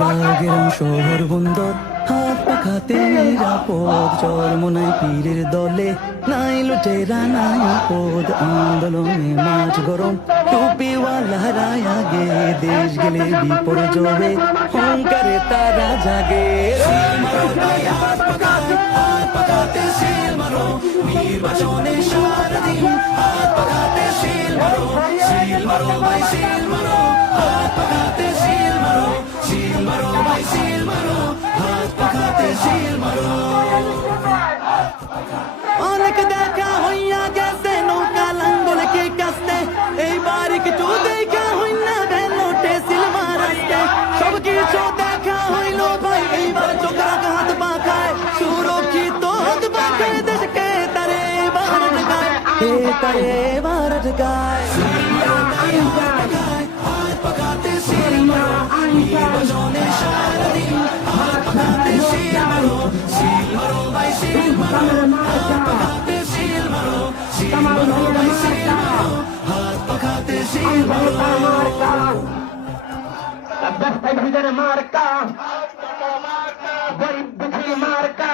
গাগেরাম শহর বন্দর হাত পাখাতে নিরাপদ চরমোনাই পীরের দলে নাই লুটেরা নাই আপদ আন্দোলনে মাঠ গরম টুপিওয়ালা হারায় আগে দেশ গেলে বিপর্যয়ে হুঙ্কারে তারা জাগে হাত পাখাতে শিল মারো নির্বাচনে সারাদিন হাত পাখাতে শিল মারো ভাই শিল মারো হাত পাখাতে শিল মারো ভাই শিল মারো হাত পাখাতে শিল মারো অনেক দেখা হইয়া গেছে নৌকা লাঙ্গলকে কাস্তে এইবার একটু দেখা হইনা ভেলোটে শিল মারাইতে সব কিছু দেখা হইল ভাই এইবার চোখ রাখা হাত পাখায় সুরক্ষিত হাত পাখায় দেশকে তারে এবার ঢাকায় তারে এবার ঢাকায় হাত পাখাতে শিল মারো নির্বাচনে সারাদিন হাত পাখাতে শিল মারো ভাই শিল মারো হাত পাখাতে শিল মারো ভাই শিল মারো হাত পাখাতে শিল মারো মার্কা গরিব দুঃখী মার্কা